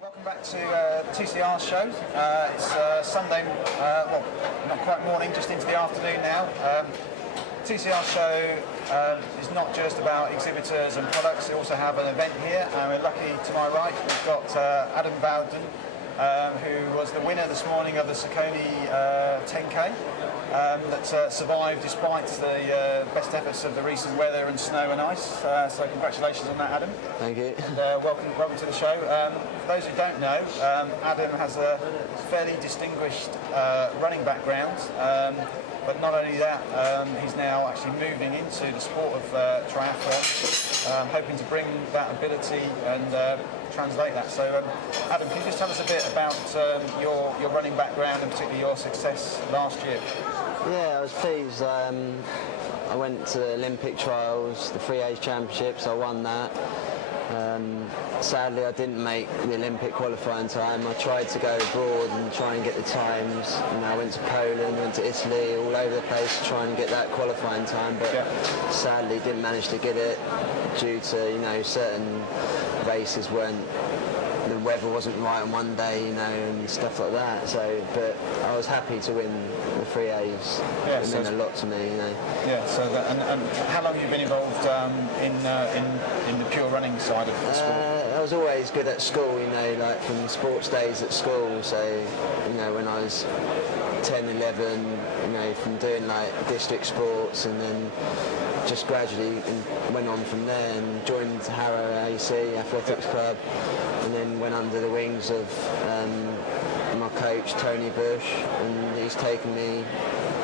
Welcome back to TCR show. It's Sunday, well, not quite morning, just into the afternoon now. TCR show is not just about exhibitors and products, they also have an event here, and we're lucky to my right, we've got Adam Bowden, who was the winner this morning of the Saucony 10K. That survived despite the best efforts of the recent weather and snow and ice. So congratulations on that, Adam. Thank you. And, welcome to the show. For those who don't know, Adam has a fairly distinguished running background. But not only that, he's now actually moving into the sport of triathlon, hoping to bring that ability and translate that. So, Adam, can you just tell us a bit about your running background and particularly your success last year? Yeah, I was pleased. I went to the Olympic trials, the Free Age Championships, I won that. Sadly, I didn't make the Olympic qualifying time. I tried to go abroad and try and get the times. You know, I went to Poland, went to Italy, all over the place to try and get that qualifying time, but sadly didn't manage to get it due to, you know, certain races the weather wasn't right on one day, you know, and stuff like that. So, but I was happy to win the Free A's. Yeah, it meant a lot to me, you know. Yeah. So, and how long have you been involved in the pure running side of the sport? I was always good at school, you know, like from sports days at school. So, you know, when I was 10, 11, you know, from doing like district sports, and then just gradually went on from there and joined Harrow AC Athletics Club, and then went under the wings of my coach Tony Bush, and he's taken me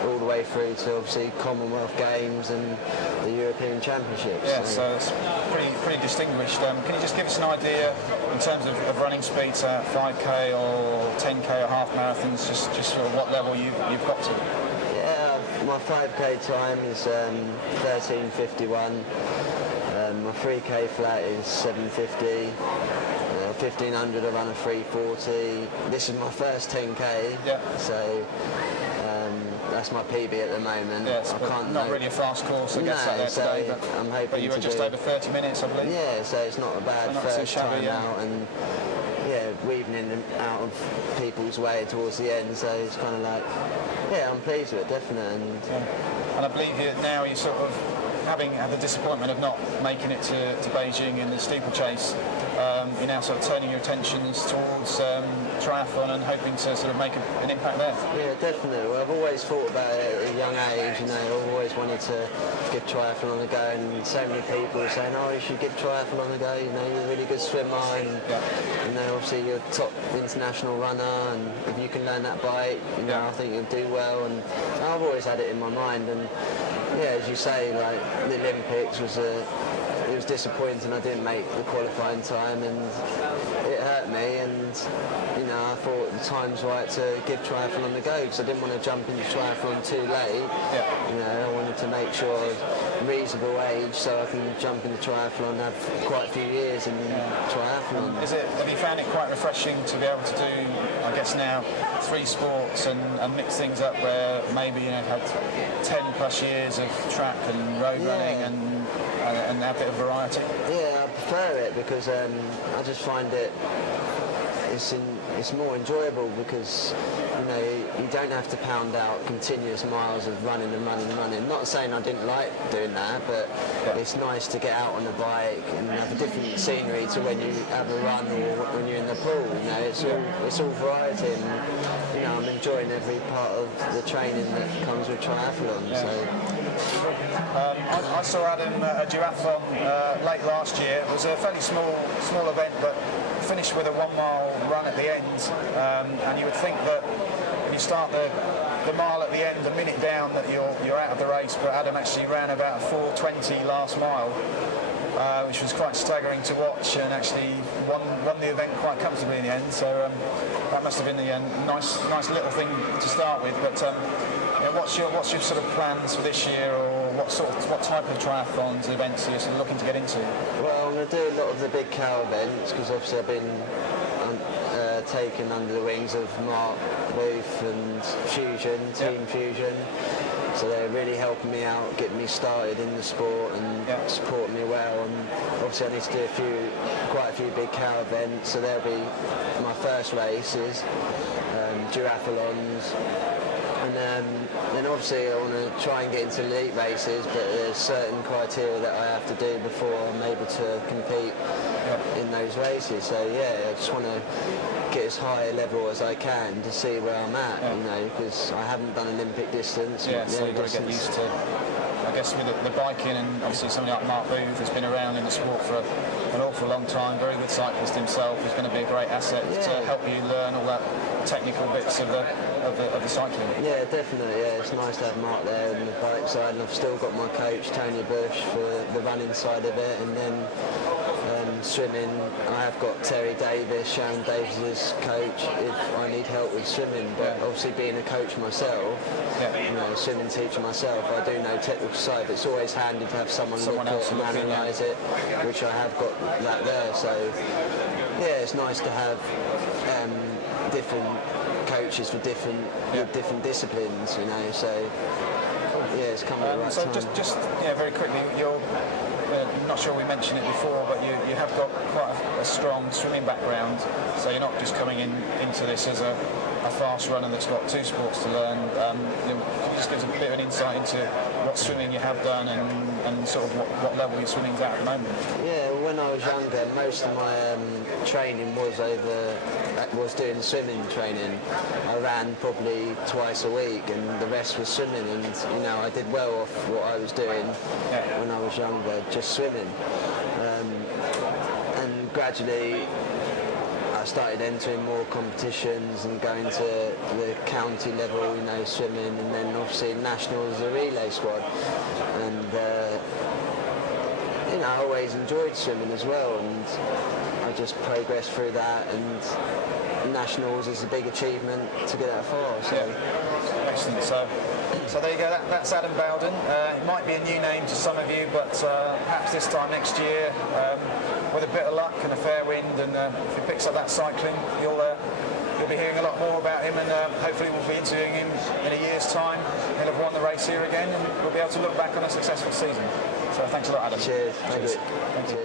all the way through to obviously Commonwealth Games and the European Championships. Yeah, so it's pretty distinguished. Can you just give us an idea in terms of running speeds at 5k or 10k or half marathons, just sort of what level you've got to? Yeah, my 5k time is 13:51. My 3k flat is 7:50. 1500 I run a 3:40. This is my first 10k. Yeah. So that's my PB at the moment. Yeah, not really a fast course, I guess, out there today, but I'm hoping but you were just over 30 minutes, I believe. Yeah, so it's not a bad first time out, and yeah, weaving in and out of people's way towards the end, so it's kind of like, yeah, I'm pleased with it, definitely. And I believe now you're sort of having had the disappointment of not making it to Beijing in the steeplechase. You're now sort of turning your attentions towards triathlon and hoping to sort of make an impact there. Yeah, definitely. Well, I've always thought about it at a young age, you know, I've always wanted to give triathlon a go, and so many people are saying, oh, you should give triathlon a go, you know, you're a really good swimmer, and you know, obviously you're a top international runner, and if you can learn that bike, you know, I think you'll do well, and I've always had it in my mind, and yeah, as you say, like the Olympics it was disappointing. I didn't make the qualifying time, and it hurt me, and you know, I thought the time's right to give triathlon a go, because I didn't want to jump into triathlon too late. You know, I wanted to make sure I was reasonable age so I can jump into triathlon and have quite a few years in triathlon. Have you found it quite refreshing to be able to do, I guess now, 3 sports and mix things up, where maybe you've had 10 plus years of track and road running and a bit of variety? Yeah, I prefer it because I just find it's more enjoyable, because you know, you don't have to pound out continuous miles of running and running and running. Not saying I didn't like doing that, but it's nice to get out on the bike and have a different scenery to when you have a run or when you're in the pool. You know, it's all variety, and you know, I'm enjoying every part of the training that comes with triathlon. So. I saw Adam at a duathlon late last year. It was a fairly small event, but finished with a 1 mile run at the end, and you would think that if you start the mile at the end, a minute down, that you're out of the race, but Adam actually ran about 4:20 last mile, which was quite staggering to watch, and actually won the event quite comfortably in the end. So that must have been a nice little thing to start with. But what's your sort of plans for this year, or what type of triathlons, events are you sort of looking to get into? Well, I'm going to do a lot of the big cow events, because obviously I've been taken under the wings of Mark Booth and Fusion, Team Fusion. So they're really helping me out, getting me started in the sport and supporting me well. And obviously I need to do quite a few big cow events, so they'll be my first races, duathlons. And then obviously I want to try and get into elite races, but there's certain criteria that I have to do before I'm able to compete in those races. So yeah, I just want to get as high a level as I can to see where I'm at, you know, because I haven't done Olympic distance. Yeah, so you've got to get used to, I guess, with the biking, and obviously somebody like Mark Booth has been around in the sport for an awful long time, very good cyclist himself, who's going to be a great asset to help you learn all that technical bits of the cycling. Yeah, definitely. Yeah, it's nice to have Mark there on the bike side, and I've still got my coach Tony Bush for the running side of it, and then swimming, I have got Terry Davis, Sharon Davis's coach if I need help with swimming. But obviously being a coach myself, you know, a swimming teacher myself, I do know technical side, but it's always handy to have someone look at and analyse it, which I have got that there. So yeah, it's nice to have different coaches for different disciplines, you know. So yeah, it's come at the right time. So just very quickly, you're I'm not sure we mentioned it before, but you have got quite a strong swimming background, so you're not just coming into this as a fast runner that's got two sports to learn. Can you just give us a bit of an insight into what swimming you have done and sort of what level your swimming's at the moment? Yeah, when I was younger, most of my training was doing swimming training. I ran probably twice a week, and the rest was swimming. And you know, I did well off what I was doing when I was younger, just swimming. And gradually, I started entering more competitions and going to the county level, you know, swimming, and then obviously nationals as a relay squad. And you know, I always enjoyed swimming as well, and I just progressed through that, and nationals is a big achievement to get that far. So. Excellent. So there you go. That's Adam Bowden. It might be a new name to some of you, but perhaps this time next year, with a bit of luck and a fair wind, and if he picks up that cycling, you'll be hearing a lot more about him, and hopefully we'll be interviewing him in a year's time. He'll have won the race here again, and we'll be able to look back on a successful season. So thanks a lot, Adam. Cheers. Thank you.